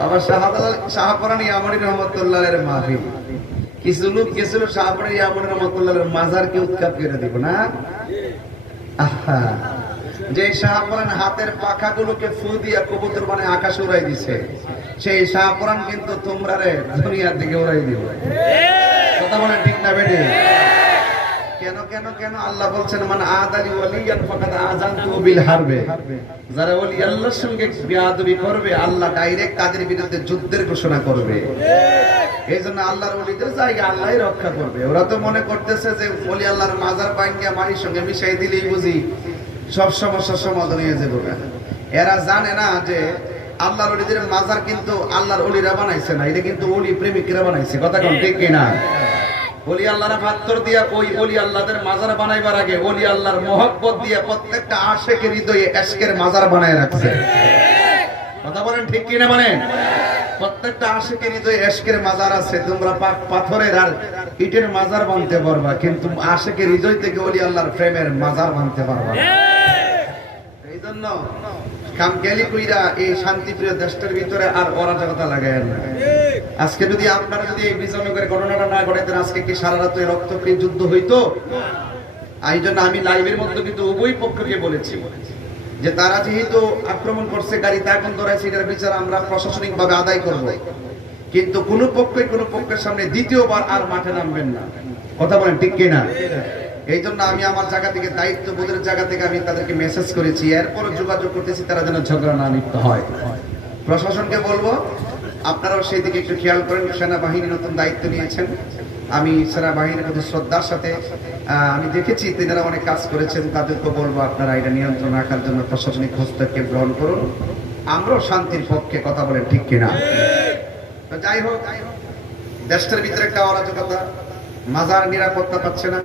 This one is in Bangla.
বাবা শাহপরানি আমরি রহমতুল্লাহ এর কিছু লোক গেছিল শাহপরানি আমরি রহমতুল্লাহ এর মাজারকে উৎখাত করে দিব, না? আহা। যে শাহপুরান হাতের পাখাগুলোকে ফু দিয়ে কবুতর মানে আকাশ উড়াই দিছে, সেই শাহপুরান কিন্তু তোমরা রে দুনিয়ার দিকে উড়াই দিব কথা বলে ঠিক না বেডে কেন কেন আল্লাহ বলছেন মানে আদালি ওয়ালিয়ান ফাকাদ আযানতু বিল হারবে। যারা ওলি আল্লাহর সঙ্গে বিয়াদবি করবে আল্লাহ ডাইরেক্ট তাদের বিরুদ্ধে যুদ্ধের ঘোষণা করবে। এই জন্য আল্লাহর ওলিদের জায়গা আল্লাহই রক্ষা করবে। ওরা তো মনে করতেছে যে ওলি আল্লাহর মাজার মাটির সঙ্গে মিশাই দিলেই বুঝি সব সমস্যার সমাধান হয়ে যাবে। এরা জানে না যে আল্লাহর ওলিদের মাজার কিন্তু আল্লাহর ওলিরা বানাইছে না এটা কিন্তু ওলি প্রেমিকরা বানাইছে। কথা কোন ঠিক কিনা? ওই আল্লাহদের মাজার বানাইবার আগে আল্লাহর দিয়ে প্রত্যেকটা আশেকের হৃদয়ে এশকের মাজার বানায় রাখছে। কথা বলেন ঠিক মানে? প্রত্যেকটা আশেকের হৃদয়ে এসকের মাজার আছে, তোমরা পাক- পাথরের আর ইটের মাজার বানতে পারবা, কিন্তু আশেকের হৃদয় থেকে ওলি আল্লাহর প্রেমের মাজার বানতে পারবা। জন্য কামকেলি কইরা এই শান্তিপ্রিয় দেশটার ভিতরে আর অরাজকতা লাগায় না। আজকে যদি আপনারা যদি এই ঘটনাটা না আজকে কি সারা যুদ্ধ হইতো? এই আমি লাইভের মধ্যে কিন্তু উভয় পক্ষকে বলেছি যে তারা যেহেতু আক্রমণ করছে, গাড়ি তা এখন ধরাইছে, এটার বিচার আমরা প্রশাসনিক ভাবে আদায় করব। কিন্তু কোন পক্ষে কোন পক্ষের সামনে দ্বিতীয়বার আর মাঠে নামবেন না। কথা বলেন ঠিক কিনা? এই জন্য আমি আমার জায়গা থেকে দায়িত্ব বোধের জায়গা থেকে আমি তাদেরকে মেসেজ করেছি। এরপর যোগাযোগ করতেছি, তারা যেন ঝগড়া না লিপ্ত হয়। প্রশাসনকে বলব, আপনারাও সেই দিকে একটু খেয়াল করেন, সেনাবাহিনী নতুন দায়িত্ব নিয়েছেন। আমি সেনাবাহিনীর প্রতি শ্রদ্ধার সাথে আমি দেখেছি তেনারা অনেক কাজ করেছেন, তাদেরকে বলব আপনারা এটা নিয়ন্ত্রণ রাখার জন্য প্রশাসনিক হস্তক্ষেপ গ্রহণ করুন। আমরাও শান্তির পক্ষে কথা বলেন, ঠিক কিনা? যাই হোক, দেশটার ভিতরে একটা অরাজকতা, মাজার নিরাপত্তা পাচ্ছে না।